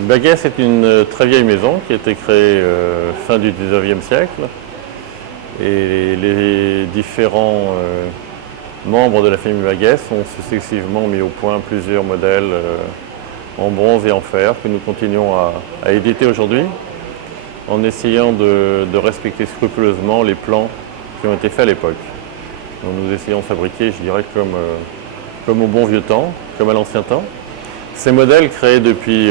Baguès est une très vieille maison qui a été créée fin du 19e siècle. Et les différents membres de la famille Baguès ont successivement mis au point plusieurs modèles en bronze et en fer que nous continuons à éditer aujourd'hui en essayant de respecter scrupuleusement les plans qui ont été faits à l'époque. Nous essayons de fabriquer, je dirais, comme au bon vieux temps, comme à l'ancien temps. Ces modèles créés depuis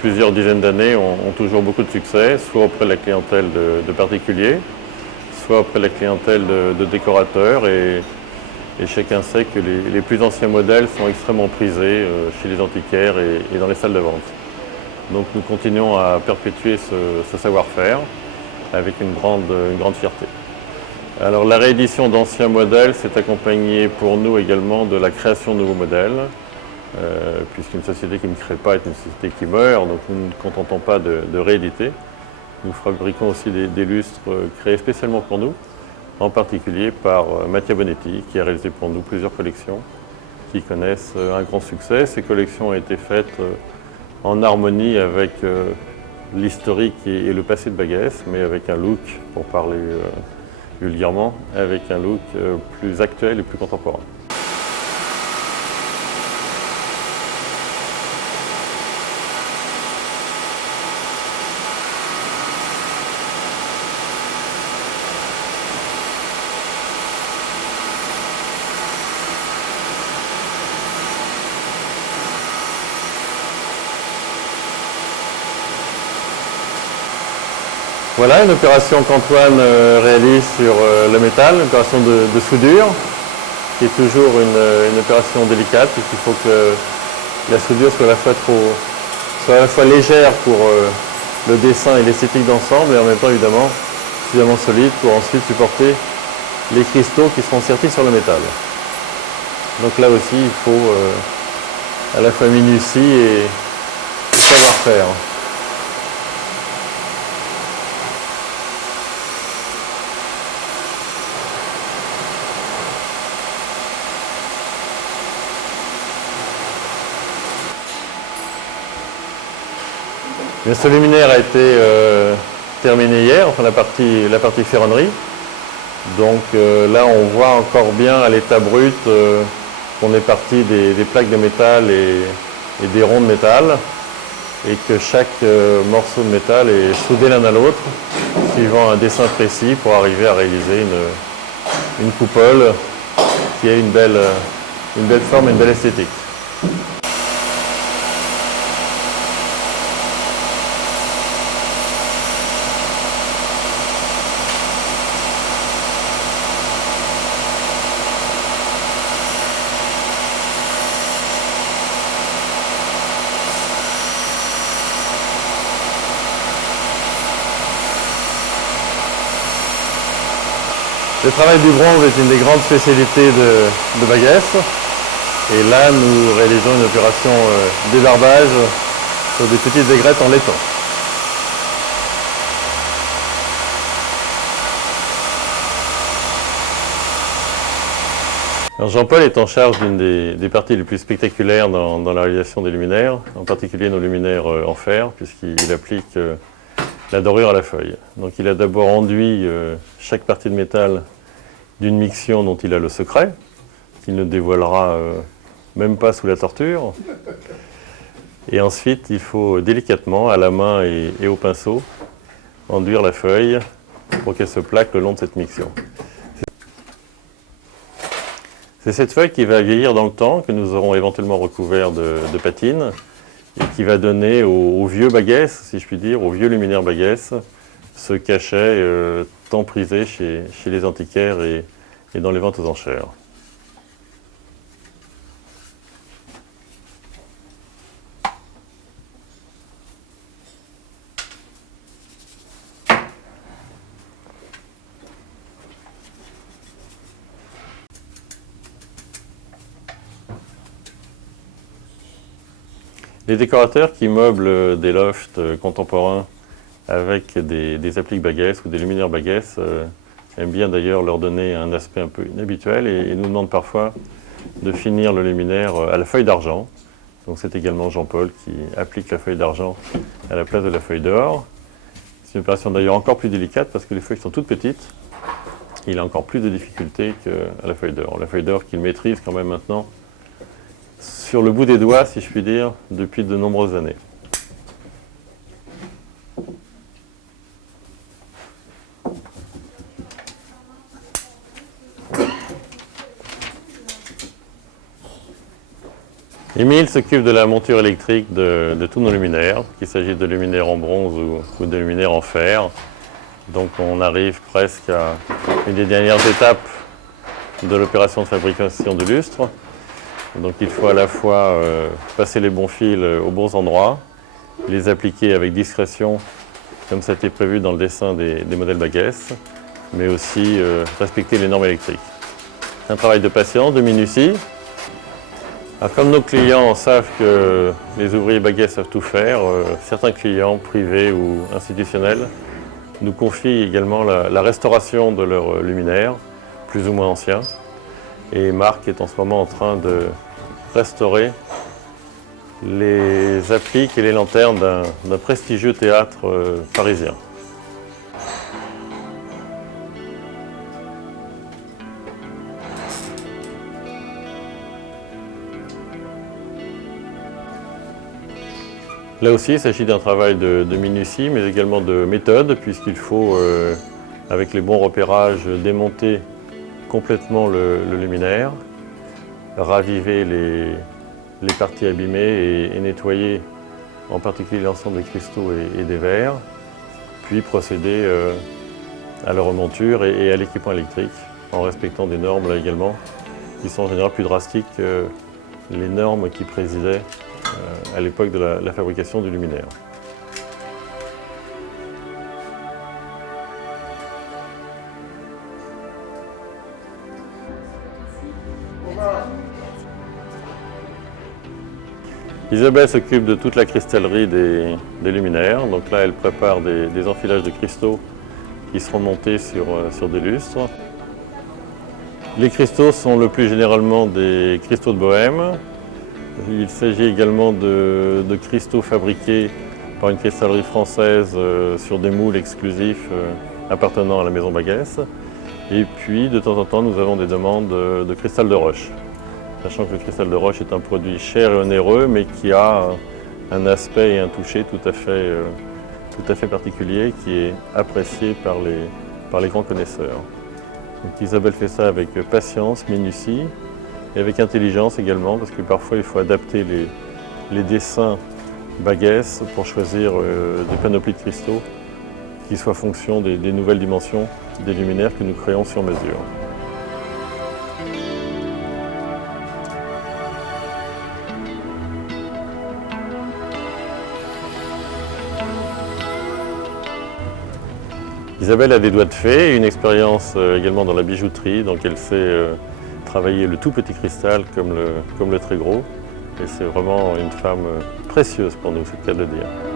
plusieurs dizaines d'années ont toujours beaucoup de succès, soit auprès de la clientèle de particuliers, soit auprès de la clientèle de décorateurs. Et chacun sait que les plus anciens modèles sont extrêmement prisés chez les antiquaires et dans les salles de vente. Donc nous continuons à perpétuer ce savoir-faire avec une grande fierté. Alors la réédition d'anciens modèles s'est accompagnée pour nous également de la création de nouveaux modèles. Puisqu'une société qui ne crée pas est une société qui meurt, donc nous ne nous contentons pas de rééditer. Nous fabriquons aussi des lustres créés spécialement pour nous, en particulier par Mattia Bonetti, qui a réalisé pour nous plusieurs collections qui connaissent un grand succès. Ces collections ont été faites en harmonie avec l'historique et le passé de Baguès, mais avec un look, pour parler vulgairement, avec un look plus actuel et plus contemporain. Voilà une opération qu'Antoine réalise sur le métal, une opération de soudure, qui est toujours une opération délicate, puisqu'il faut que la soudure soit à la fois légère pour le dessin et l'esthétique d'ensemble, et en même temps évidemment suffisamment solide pour ensuite supporter les cristaux qui seront sertis sur le métal. Donc là aussi il faut à la fois minutie et savoir-faire. Ce luminaire a été terminé hier, enfin la partie ferronnerie. Donc là on voit encore bien à l'état brut qu'on est parti des plaques de métal et des ronds de métal, et que chaque morceau de métal est soudé l'un à l'autre, suivant un dessin précis pour arriver à réaliser une coupole qui a une belle forme et une belle esthétique. Le travail du bronze est une des grandes spécialités de Baguès. Et là, nous réalisons une opération débarbage sur des petites aigrettes en laiton. Jean-Paul est en charge d'une des parties les plus spectaculaires dans la réalisation des luminaires, en particulier nos luminaires en fer, puisqu'il applique la dorure à la feuille. Donc il a d'abord enduit chaque partie de métal d'une miction dont il a le secret, qu'il ne dévoilera même pas sous la torture. Et ensuite, il faut délicatement, à la main et au pinceau, enduire la feuille pour qu'elle se plaque le long de cette miction. C'est cette feuille qui va vieillir dans le temps, que nous aurons éventuellement recouvert de patine, et qui va donner au vieux Baguès, si je puis dire, au vieux luminaire Baguès, ce cachet tant prisé chez les antiquaires et dans les ventes aux enchères. Les décorateurs qui meublent des lofts contemporains avec des appliques Baguès ou des luminaires Baguès aiment bien d'ailleurs leur donner un aspect un peu inhabituel et nous demandent parfois de finir le luminaire à la feuille d'argent. Donc c'est également Jean-Paul qui applique la feuille d'argent à la place de la feuille d'or. C'est une opération d'ailleurs encore plus délicate parce que les feuilles sont toutes petites. Il a encore plus de difficultés qu'à la feuille d'or. La feuille d'or qu'il maîtrise quand même maintenant sur le bout des doigts, si je puis dire, depuis de nombreuses années. Émile s'occupe de la monture électrique de tous nos luminaires, qu'il s'agisse de luminaires en bronze ou de luminaires en fer. Donc on arrive presque à une des dernières étapes de l'opération de fabrication de lustres. Donc il faut à la fois passer les bons fils aux bons endroits, les appliquer avec discrétion, comme ça a été prévu dans le dessin des modèles Baguess, mais aussi respecter les normes électriques. C'est un travail de patience, de minutie. Alors, comme nos clients savent que les ouvriers Baguess savent tout faire, certains clients privés ou institutionnels nous confient également la restauration de leurs luminaires, plus ou moins anciens. Et Marc est en ce moment en train de restaurer les appliques et les lanternes d'un prestigieux théâtre parisien. Là aussi, il s'agit d'un travail de minutie, mais également de méthode, puisqu'il faut, avec les bons repérages, démonter complètement le luminaire, raviver les parties abîmées et nettoyer en particulier l'ensemble des cristaux et des verres, puis procéder à la remonture et à l'équipement électrique, en respectant des normes là également, qui sont en général plus drastiques que les normes qui présidaient à l'époque de la fabrication du luminaire. Isabelle s'occupe de toute la cristallerie des luminaires. Donc là, elle prépare des enfilages de cristaux qui seront montés sur des lustres. Les cristaux sont le plus généralement des cristaux de Bohème. Il s'agit également de cristaux fabriqués par une cristallerie française sur des moules exclusifs appartenant à la maison Baguess. Et puis, de temps en temps, nous avons des demandes de cristal de roche. Sachant que le cristal de roche est un produit cher et onéreux, mais qui a un aspect et un toucher tout à fait particulier, qui est apprécié par les grands connaisseurs. Donc Isabelle fait ça avec patience, minutie, et avec intelligence également, parce que parfois il faut adapter les dessins Baguess pour choisir des panoplies de cristaux qui soient fonction des nouvelles dimensions des luminaires que nous créons sur mesure. Isabelle a des doigts de fée et une expérience également dans la bijouterie, donc elle sait travailler le tout petit cristal comme le très gros. Et c'est vraiment une femme précieuse pour nous, c'est le cas de le dire.